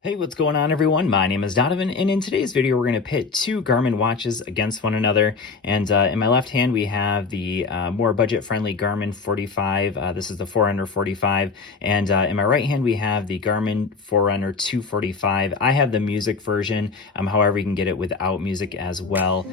Hey, what's going on everyone? My name is Donovan, and in today's video we're going to pit two Garmin watches against one another. And in my left hand we have the more budget-friendly Garmin 45. This is the Forerunner 45. And in my right hand we have the Garmin Forerunner 245. I have the music version, however you can get it without music as well.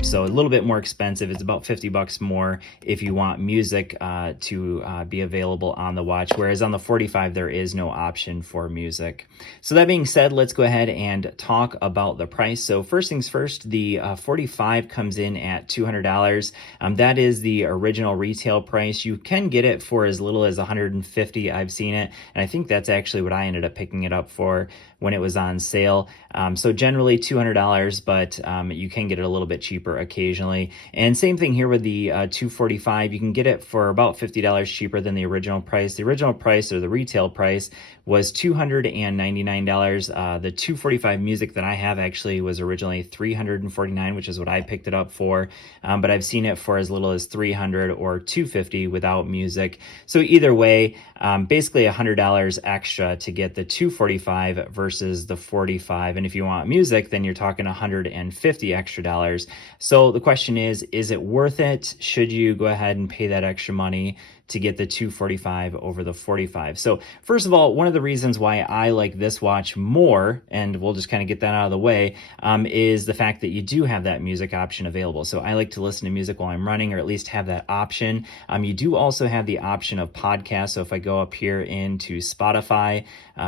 So a little bit more expensive. It's about 50 bucks more if you want music to be available on the watch, whereas on the 45 there is no option for music. So that being said, let's go ahead and talk about the price. So first things first, the 45 comes in at $200. That is the original retail price. You can get it for as little as 150. I've seen it, and I think that's actually what I ended up picking it up for when it was on sale. So generally $200, but you can get it a little bit cheaper occasionally. And same thing here with the 245. You can get it for about $50 cheaper than the original price. The original price, or the retail price, was $299. The 245 music that I have actually was originally $349, which is what I picked it up for. But I've seen it for as little as $300 or $250 without music. So either way, basically $100 extra to get the 245 versus the 45. And if you want music, then you're talking $150 extra dollars. So the question is it worth it? Should you go ahead and pay that extra money to get the 245 over the 45? So first of all, one of the reasons why I like this watch more, and we'll just kind of get that out of the way, is the fact that you do have that music option available. So I like to listen to music while I'm running, or at least have that option. You do also have the option of podcasts. So if I go up here into Spotify,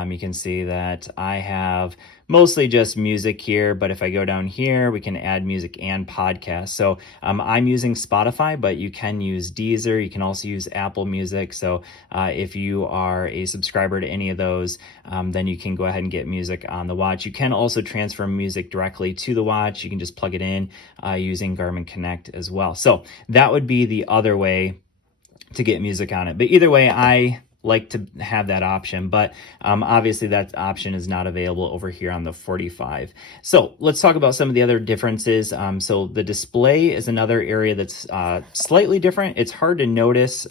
you can see that I have mostly just music here, but if I go down here, we can add music and podcasts. So I'm using Spotify, but you can use Deezer. You can also use Apple Music. So if you are a subscriber to any of those, then you can go ahead and get music on the watch. You can also transfer music directly to the watch. You can just plug it in using Garmin Connect as well. So that would be the other way to get music on it. But either way, I like to have that option, but obviously that option is not available over here on the 45. So let's talk about some of the other differences. So the display is another area that's slightly different. It's hard to notice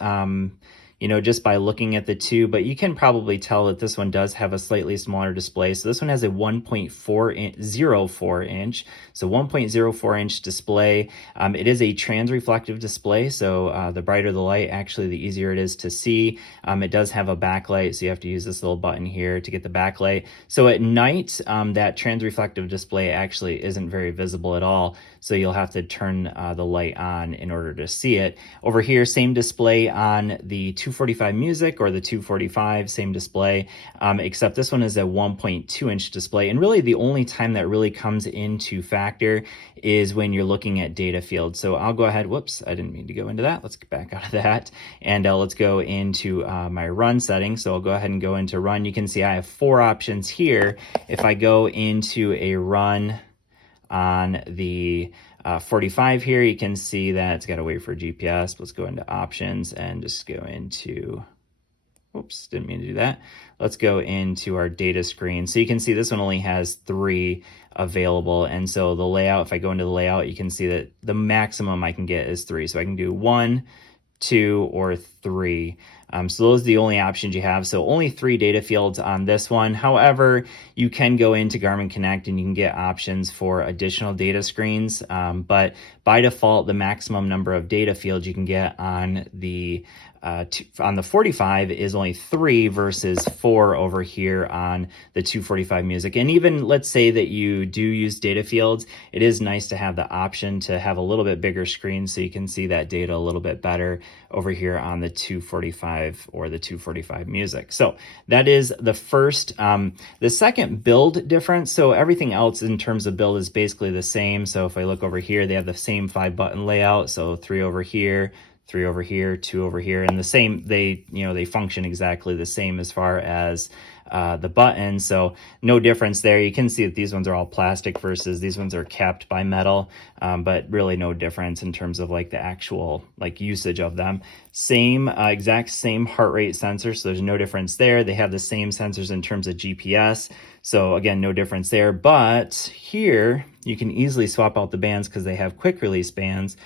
just by looking at the two, but you can probably tell that this one does have a slightly smaller display. So this one has a 1.04 inch, so 1.04 inch display. It is a trans-reflective display, so the brighter the light, actually, the easier it is to see. It does have a backlight, so you have to use this little button here to get the backlight. So at night, that trans-reflective display actually isn't very visible at all, so you'll have to turn the light on in order to see it. Over here, same display on the 245 music, or the 245, same display, except this one is a 1.2 inch display. And really the only time that really comes into factor is when you're looking at data fields. So I'll go ahead, whoops, I didn't mean to go into that. Let's get back out of that. And let's go into my run settings. So I'll go ahead and go into run. You can see I have 4 options here. If I go into a run on the 45 here, you can see that it's got to wait for GPS. Let's go into options and just go into, oops, didn't mean to do that. Let's go into our data screen. So you can see this one only has 3 available. And so the layout, if I go into the layout, you can see that the maximum I can get is 3. So I can do 1, 2, or 3. So those are the only options you have. So only 3 data fields on this one. However, you can go into Garmin Connect and you can get options for additional data screens. But by default, the maximum number of data fields you can get on the 45 is only 3 versus 4 over here on the 245 music. And even let's say that you do use data fields, it is nice to have the option to have a little bit bigger screen so you can see that data a little bit better over here on the 245 or the 245 music. So that is the first. The second build difference, so everything else in terms of build is basically the same. So if I look over here, they have the same 5-button layout. So 3 over here, 3 over here, 2 over here, and the same, they function exactly the same as far as the button. So no difference there. You can see that these ones are all plastic versus these ones are capped by metal, but really no difference in terms of like the actual like usage of them. Same exact same heart rate sensor, so there's no difference there. They have the same sensors in terms of GPS, so again, no difference there. But here you can easily swap out the bands because they have quick release bands.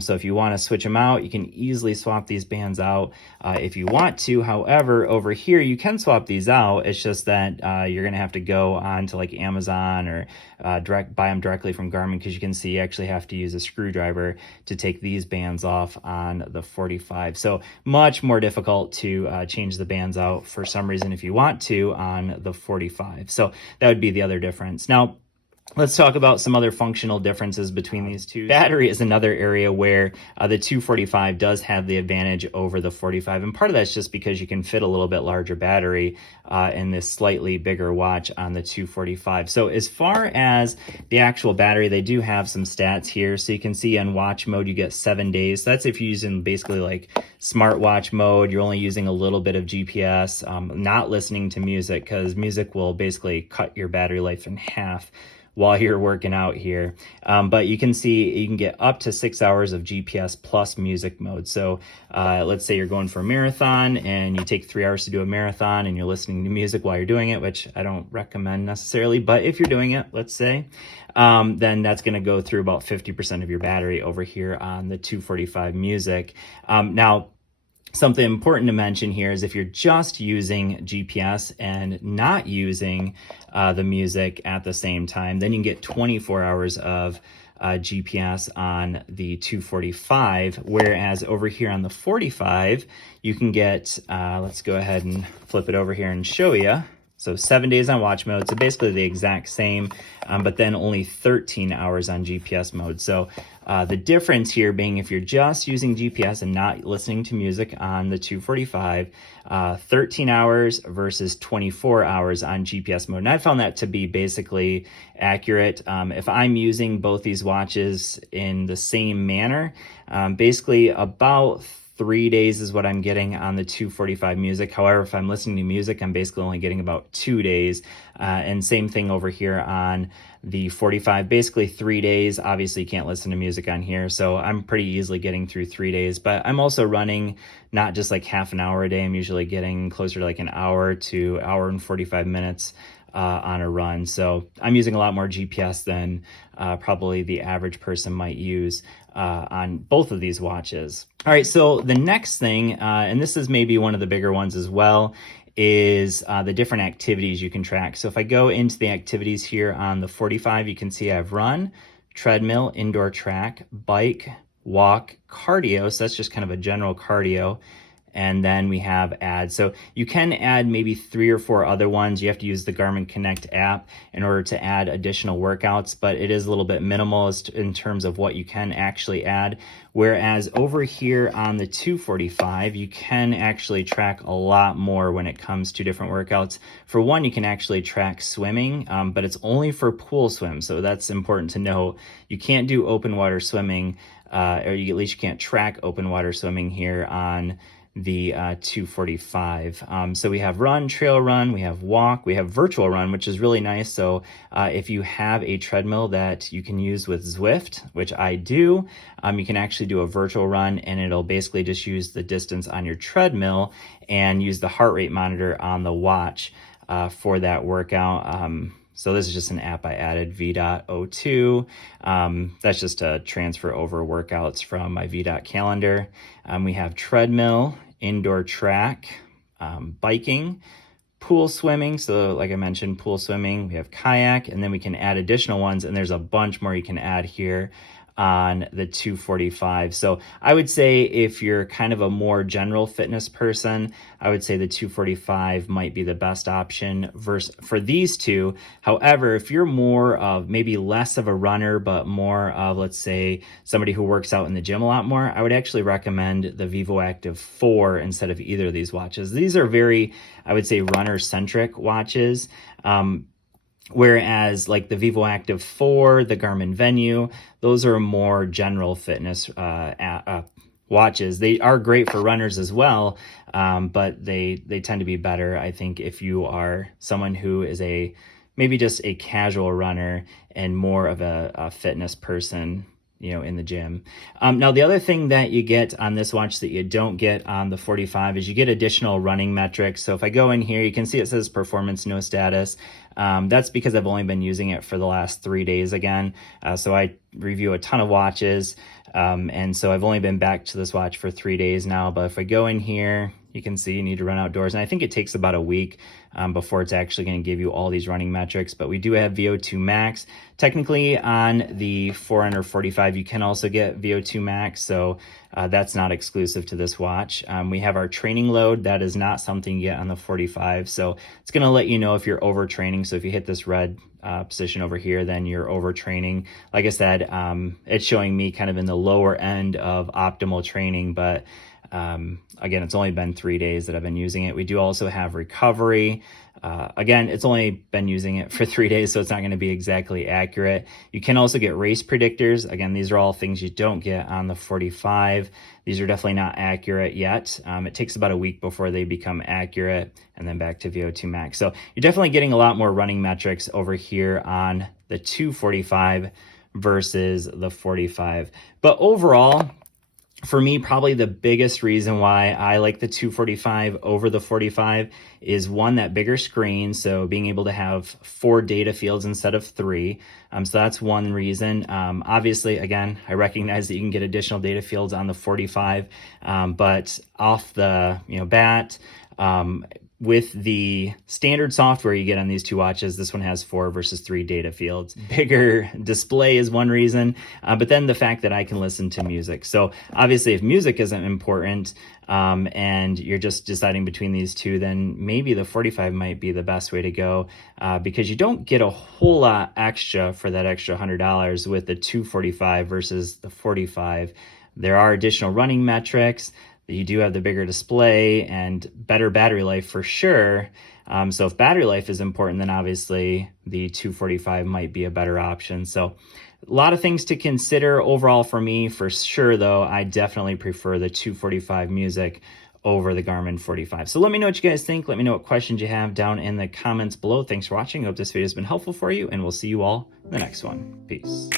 So if you want to switch them out, you can easily swap these bands out if you want to. However, over here you can swap these out. It's just that you're going to have to go on to like Amazon or buy them directly from Garmin, because you can see you actually have to use a screwdriver to take these bands off on the 45. So much more difficult to change the bands out for some reason if you want to on the 45. So that would be the other difference. Now, let's talk about some other functional differences between these two. Battery is another area where the 245 does have the advantage over the 45, and part of that's just because you can fit a little bit larger battery in this slightly bigger watch on the 245. So as far as the actual battery, they do have some stats here. So you can see on watch mode, you get 7 days. So that's if you're using basically like smartwatch mode, you're only using a little bit of GPS, not listening to music, because music will basically cut your battery life in half while you're working out here. But you can see you can get up to 6 hours of GPS plus music mode. So let's say you're going for a marathon and you take 3 hours to do a marathon and you're listening to music while you're doing it, which I don't recommend necessarily, but if you're doing it, let's say, then that's going to go through about 50% of your battery over here on the 245 music. Now, something important to mention here is if you're just using GPS and not using the music at the same time, then you can get 24 hours of GPS on the 245, whereas over here on the 45, you can get, let's go ahead and flip it over here and show you. So 7 days on watch mode, so basically the exact same, but then only 13 hours on GPS mode. So the difference here being if you're just using GPS and not listening to music on the 245, 13 hours versus 24 hours on GPS mode. And I found that to be basically accurate. If I'm using both these watches in the same manner, basically about 3 days is what I'm getting on the 245 music. However, if I'm listening to music, I'm basically only getting about 2 days. And same thing over here on the 45, basically 3 days. Obviously, you can't listen to music on here, so I'm pretty easily getting through 3 days. But I'm also running not just like half an hour a day. I'm usually getting closer to like an hour to hour and 45 minutes on a run. So I'm using a lot more GPS than probably the average person might use on both of these watches. All right, so the next thing, and this is maybe one of the bigger ones as well, is the different activities you can track. So if I go into the activities here on the 45, you can see I have run, treadmill, indoor track, bike, walk, cardio. So that's just kind of a general cardio. And then we have add. So you can add maybe 3 or 4 other ones. You have to use the Garmin Connect app in order to add additional workouts, but it is a little bit minimalist in terms of what you can actually add. Whereas over here on the 245, you can actually track a lot more when it comes to different workouts. For one, you can actually track swimming, but it's only for pool swim. So that's important to know. You can't do open water swimming, or at least you can't track open water swimming here on the 245. So we have run, trail run, we have walk, we have virtual run, which is really nice. So if you have a treadmill that you can use with Zwift, which I do, you can actually do a virtual run, and it'll basically just use the distance on your treadmill and use the heart rate monitor on the watch for that workout. So this is just an app I added, V.02. That's just to transfer over workouts from my V. calendar. We have treadmill, indoor track, biking, pool swimming. So like I mentioned, pool swimming, we have kayak, and then we can add additional ones, and there's a bunch more you can add here on the 245. So I would say if you're kind of a more general fitness person, I would say the 245 might be the best option for these two. However, if you're more of maybe less of a runner, but more of, let's say, somebody who works out in the gym a lot more, I would actually recommend the VivoActive 4 instead of either of these watches. These are very, I would say, runner-centric watches. Whereas like the VivoActive 4, the Garmin Venue, those are more general fitness watches. They are great for runners as well, but they tend to be better, I think, if you are someone who is maybe just a casual runner and more of a fitness person, in the gym. Now, the other thing that you get on this watch that you don't get on the 45 is you get additional running metrics. So if I go in here, you can see it says performance, no status. That's because I've only been using it for the last 3 days again. So I review a ton of watches. And so I've only been back to this watch for 3 days now. But if I go in here, you can see you need to run outdoors. And I think it takes about a week before it's actually going to give you all these running metrics. But we do have VO2 max. Technically on the Forerunner 45, you can also get VO2 max. So that's not exclusive to this watch. We have our training load. That is not something you get on the 45. So it's going to let you know if you're overtraining. So if you hit this red position over here, then you're overtraining. Like I said, it's showing me kind of in the lower end of optimal training, but again, it's only been 3 days that I've been using it. We do also have recovery. Again, it's only been using it for 3 days, so it's not going to be exactly accurate. You can also get race predictors. Again, these are all things you don't get on the 45. These are definitely not accurate yet. It takes about a week before they become accurate, and then back to VO2 max. So you're definitely getting a lot more running metrics over here on the 245 versus the 45. But overall, for me, probably the biggest reason why I like the 245 over the 45 is one, that bigger screen. So being able to have 4 data fields instead of 3. So that's one reason. Obviously, again, I recognize that you can get additional data fields on the 45, but off the bat, with the standard software you get on these two watches, this one has 4 versus 3 data fields. Bigger display is one reason, but then the fact that I can listen to music. So obviously if music isn't important and you're just deciding between these two, then maybe the 45 might be the best way to go because you don't get a whole lot extra for that extra $100 with the 245 versus the 45. There are additional running metrics. You do have the bigger display and better battery life for sure. So if battery life is important, then obviously the 245 might be a better option. So a lot of things to consider overall for me. For sure, though, I definitely prefer the 245 music over the Garmin 45. So let me know what you guys think. Let me know what questions you have down in the comments below. Thanks for watching. I hope this video has been helpful for you, and we'll see you all in the next one. Peace.